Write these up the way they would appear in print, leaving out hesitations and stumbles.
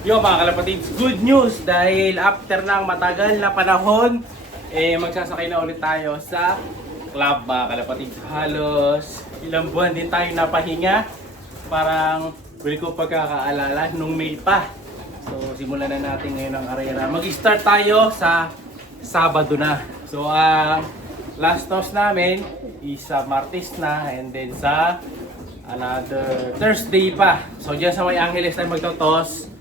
Yo mga kalapatids, good news dahil after ng matagal na panahon, magsasakay na ulit tayo sa club mga kalapatids. Halos ilang buwan din tayo napahinga. Parang huli ko pagkakaalala nung May pa. So simulan na natin ngayon ang arena. Mag-start tayo sa Sabado na. So last toss namin is sa Martes na and then sa another Thursday pa. So dyan sa May Angeles tayo magtotos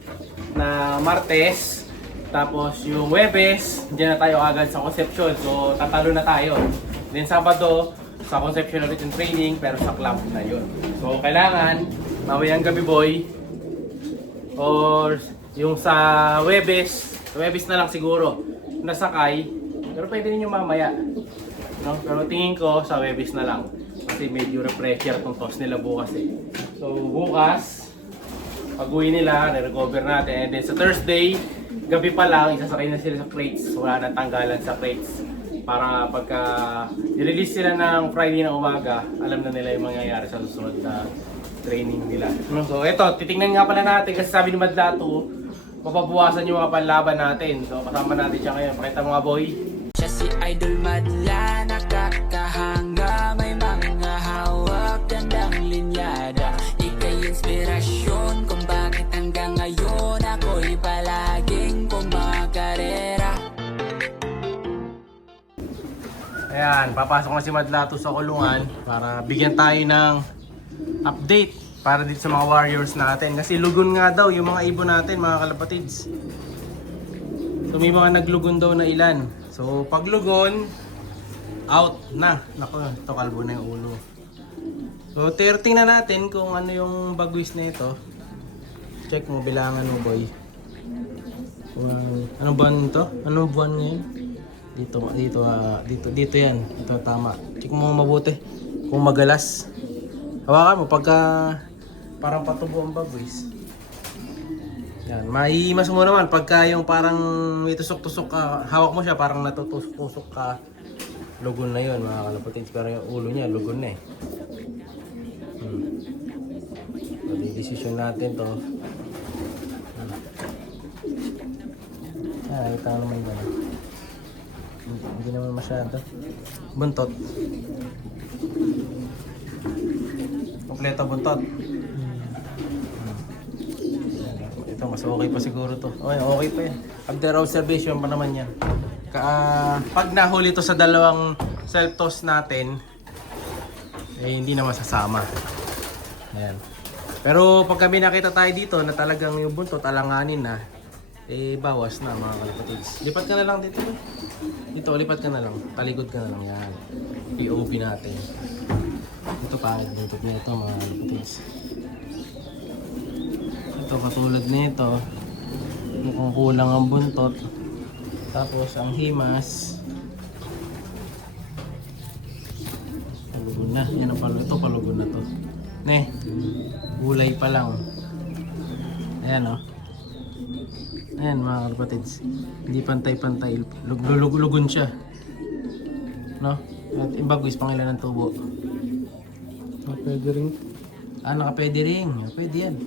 na Martes, tapos yung Huwebes, diyan na tayo agad sa Concepcion. So tatalo na tayo. Then Sabado sa Concepcion ulit yung training pero sa club na yun. So kailangan mamayang gabi boy or yung sa Huwebes na lang siguro nasakay, pero pwede niyo mamaya, no? Pero tingin ko sa Huwebes na lang kasi medyo refresher tong toss nila bukas eh. So bukas pag-uwi nila, re-recover natin. And then sa Thursday, gabi pa lang, isasakay na sila sa crates. Wala nang tanggalan sa crates. Para pagka i-release sila ng Friday na umaga, alam na nila yung mangyayari sa susunod na training nila. So ito, titingnan nga pala natin kasi sabi ni Madlato, mapabawasan yung mga panlaban natin. So kasama natin siya ngayon. Pakita mo nga boy. Siya si Idol Madla, nakakahanga, may mga hawak, gandang linyada. Ika'y inspirasyon kung bakit hanggang ngayon ako'y palaging kumakarera. Ayan, papasok na si Madlato sa kulungan para bigyan tayo ng update para dito sa mga warriors natin. Kasi lugon nga daw yung mga ibon natin mga kalapatids. So may mga naglugon daw na ilan. So pag lugon, out na. Naku, ito kalbo na yung ulo. So tingnan natin kung ano yung bagwis na ito. Check mo, bilangan mo boy. Anong buwan ito? Anong buwan ngayon? Dito yan. Ito tama. Check mo mabuti. Kung magalas. Hawakan mo pagka parang patubo ang bagwis. Yan, maimas mo naman pagka yung parang may tusok-tusok ka, hawak mo siya parang natutusok-tusok ka. Lugon na yun mga kalapatids, pero yung ulo niya lugon na eh. So, decision natin to. Nakita naman gano'n. Hindi naman masyado. Buntot. Kompleto buntot. Ito mas okay pa siguro to. Okay pa yan. After observation pa naman yan. Pag nahuli to sa dalawang self-toss natin, hindi na masasama. Ayan. Pero pag kami nakita tayo dito na talagang yung buntot alanganin na, bawas na mga kalapatids. Lipat ka na lang dito. Dito, lipat ka na lang. Talikod ka na lang yan. POV natin. Ito pangit buntot nito mga kalapatids. Ito katulad nito, mukhang kulang ang buntot, tapos ang himas palugon na, yan ang palugon na to gulay pa lang. Ayan o, ayan mga kapatids, hindi pantay-pantay, lugon siya, no? At ibagwis pangilan ng tubo. Pwede ring nakapwede ring, pwede yan.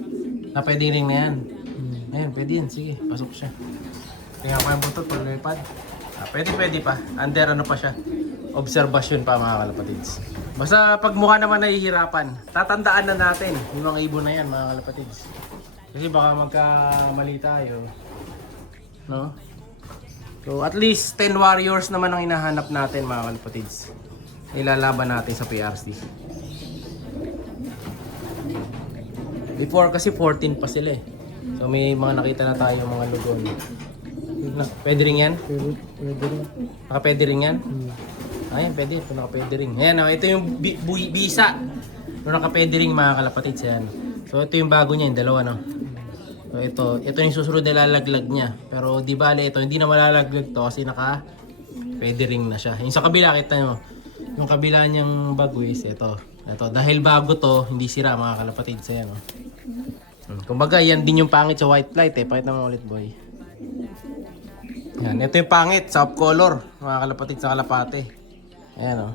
Pwede ring na yan. Ayan, pwede yan. Sige, pasok siya. Tingnan ko yung buntot pag lumipad. Pwede pa. Under ano pa siya. Observation pa mga kalapatids. Basta pag mukha naman nahihirapan, tatandaan na natin yung mga ibon na yan mga kalapatids. Kasi baka magkamali tayo. No? So at least 10 warriors naman ang hinahanap natin mga kalapatids. Ilalaban natin sa PRC. Before kasi 14 pa sila eh. So may mga nakita na tayo mga lugon. Pwede rin yan? Pwede rin. Nakapwede rin yan? Ayan, pwede. Ito nakapwede rin. Ayan, ito yung bisa. Ito nakapwede rin mga kalapatids. Ayan. So ito yung bago niya, yung dalawa no. So ito yung susunod na lalaglag niya. Pero di bale ito, hindi na malalaglag to kasi pwede ring na siya. Yung sa kabila, kita nyo. Yung kabila niyang bagwis, ito. Dahil bago to, hindi sira mga kalapatids. Ayan no. Kumbaga, yan din yung pangit sa white flight eh. Pakita mo ulit boy. Yan, ito yung pangit sa off color mga kalapatid sa kalapate. Ayan o.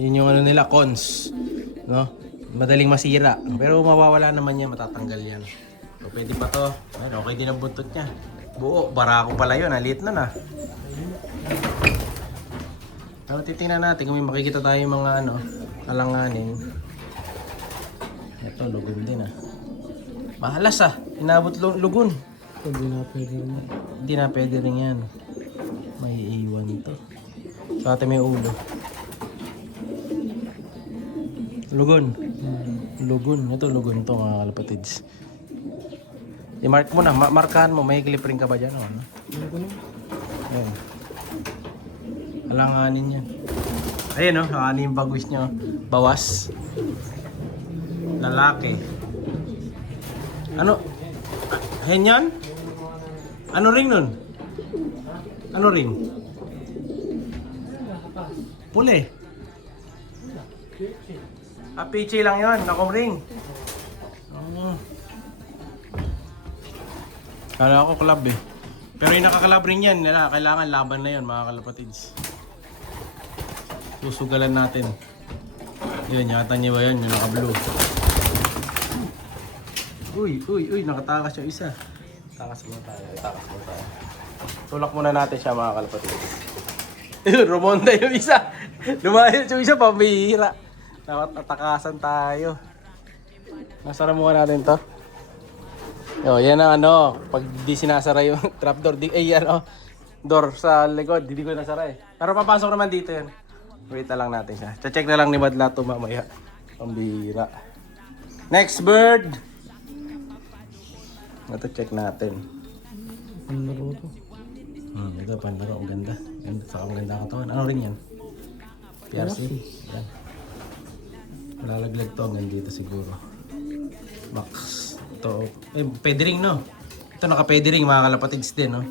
Yun yung ano nila, cons. No? Madaling masira. Pero mawawala naman yan, matatanggal yan. So, pwede pa to. Ayun, okay din ang buntot niya. Buo, barako pala yun. Liit na na. Pero titingnan natin kung may makikita tayo yung mga alanganin. Ito, lugon din ah. Mahalas ah. Inabot lugon. Hindi na pwede rin. Hindi na pwede rin yan. May iwan to. Sa atin may ulo. Lugon. Lugon. Ito lugon to mga kalapatids. I-mark mo na. Markahan mo. May clip rin ka ba dyan? O, ano? Ayan. Alanganin yan. Ayan o. Ano yung bagwis nyo? Bawas. Lalaki. Ano? Hen yan? Ano ring nun? Ano ring? Puli. Pichi lang yun. Nakong ring. Kala ko club eh. Pero yung nakakalab ring yan, kailangan laban na yun mga kalapatids. Susugalan natin. Yun, yata niyo ba yan? Yung naka-blue. Uy, nakatakas yung isa. Takas muna tayo. Tulak muna natin siya mga kalapatids. Rumonda yung isa. Lumayos yung isa, pambihira. Natakasan tayo. Nasara muna natin to. Yan ang pag di sinasara yung trapdoor, door sa likod, hindi ko nasara eh. Pero papasok naman dito yun. Wait na lang natin siya. Check na lang ni Madla to mamaya. Pambihira. Next bird! Ito check natin. Panlaro to. Ito panlaro, ang ganda. Saka ang ganda katawan. Ano rin yan? PRC? Yan. Malalaglag to hanggang dito siguro. Max. Ito. Pwede ring no? Ito naka-pwede ring mga kalapatids din no?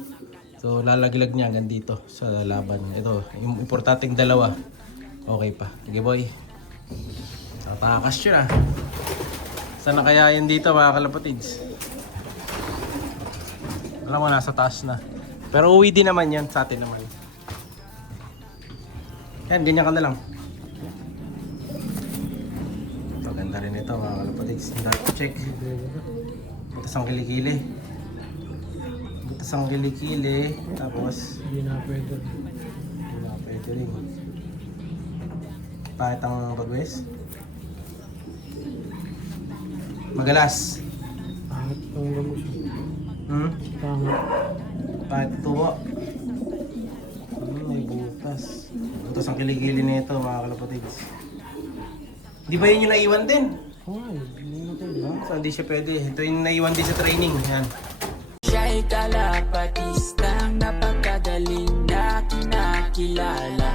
So lalaglag niya hanggang dito sa laban. Ito, yung importanteng dalawa. Okay pa. Sige boy. Tatakas yun ah. Saan na kaya yan dito mga kalapatids? Alam mo, nasa taas na. Pero uwi din naman yan sa atin naman. Yan, ganyan ka na lang. Ito, ganda rin ito mga kalapatids. Check. Butas ang kilikili. Butas ang kilikili. Tapos, Hindi na pwede. wala pwede rin. Pahit ang pagwes. Magalas. Pangat pang gamos. Pangat. Pahit tuwa. May butas. Butas ang kilikili nito mga kalapatids. Di ba yun yung naiwan din? Ay, hindi na pwede. So, hindi siya pwede. Ito yung naiwan din sa training. Yan. Siya'y kalapatistang napakagaling na kinakilala.